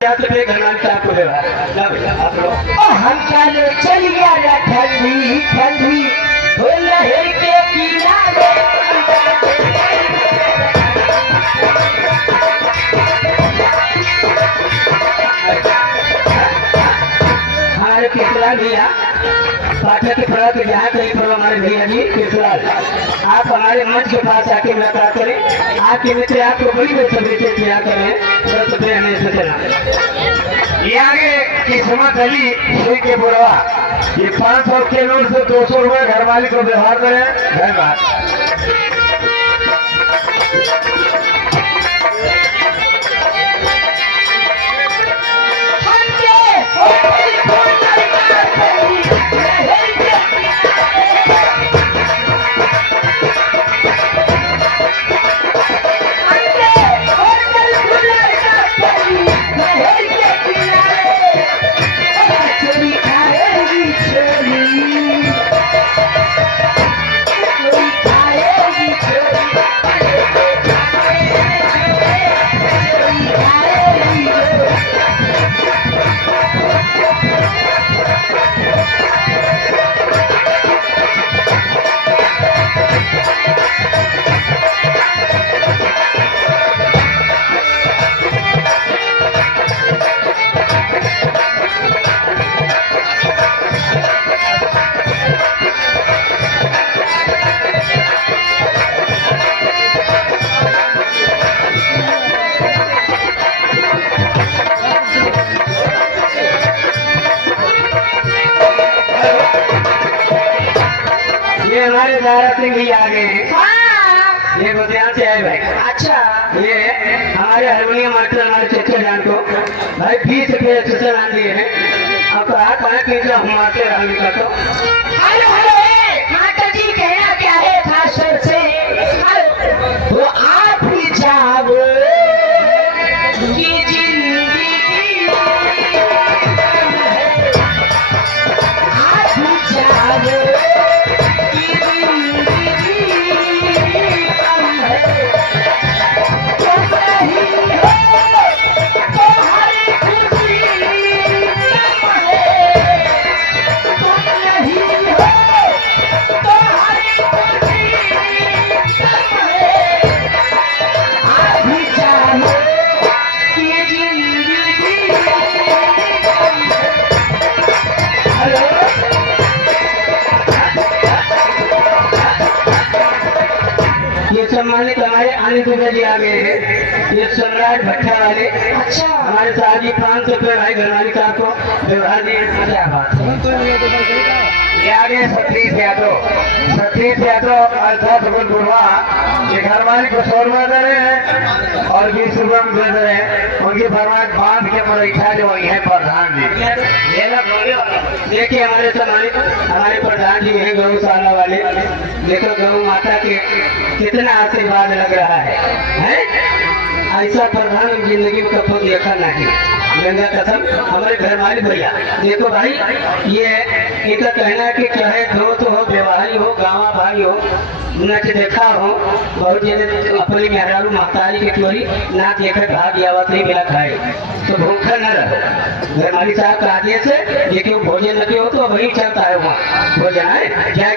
हम चले चलिया ठंडी ठंडी हो लहर के किनारे हमारे केसलाल भैया पाठक के पड़ा के जहाँ कहीं पर हमारे भैया जी केसलाल आप हमारे मंच के पास आके मुलाकात करें। आपके मित्र आपको बड़ी बड़ी सभ्यता किया करें हमें सोचना ये आगे किस्मत अली सुई के बुरवा ये 500 के नोट से 200 रुपए घर वाले को व्यवहार करें। धन्यवाद। ये हमारे दारा सिंह भी आ गए हैं। हाँ। ये गोतियान से आए भाई। अच्छा। ये हमारे हारमोनियम मास्टर हमारे चचा जान को भाई 20 रुपये चचा दिए हैं। अब आप आए कि हम मास्टर रामी का तो हेलो हेलो मास्टर जी कहना क्या है खास तौर से वो आप ही जाओ ये जिंदगी आप ही जाओ सम्मानित हमारे आनंद दुबे जी आ गए हैं। ये सम्राट भट्टा वाले। अच्छा। हमारे साथ जी 500 रुपये भाई घरवाली साहब को व्यवहार दिए। क्या बात ये आगे सतीश यादव अर्थात बुढ़वा ये घर वाले को 100 रुपये दे रहे हैं और 20 रुपये में दे रहे हैं। उनकी फरमाइश बांध के मुरैठा जो वही है प्रधान जी। देखिए हमारे सम्मानित हमारे प्रधान जी हैं गौशाला वाले। देखो गौ माता के कितना आशीर्वाद लग रहा है? ऐसा प्रधान जिंदगी में कभी देखा नहीं। गंगा कसम हमारे घर वाले भैया देखो भाई ये इनका कहना है कि चाहे दोस्त हो व्यवहारी हो गाँव भाई हो नच देखा हो बहुत जगह अपनी मेहरारू महतारी की चोरी ना देखे भाग आवत नहीं मिला खाए तो भूखा न रहो। घर मालिक साहब का आदेश है ये क्यों भोजन लगे हो तो वही चलता है वहाँ भोजन है क्या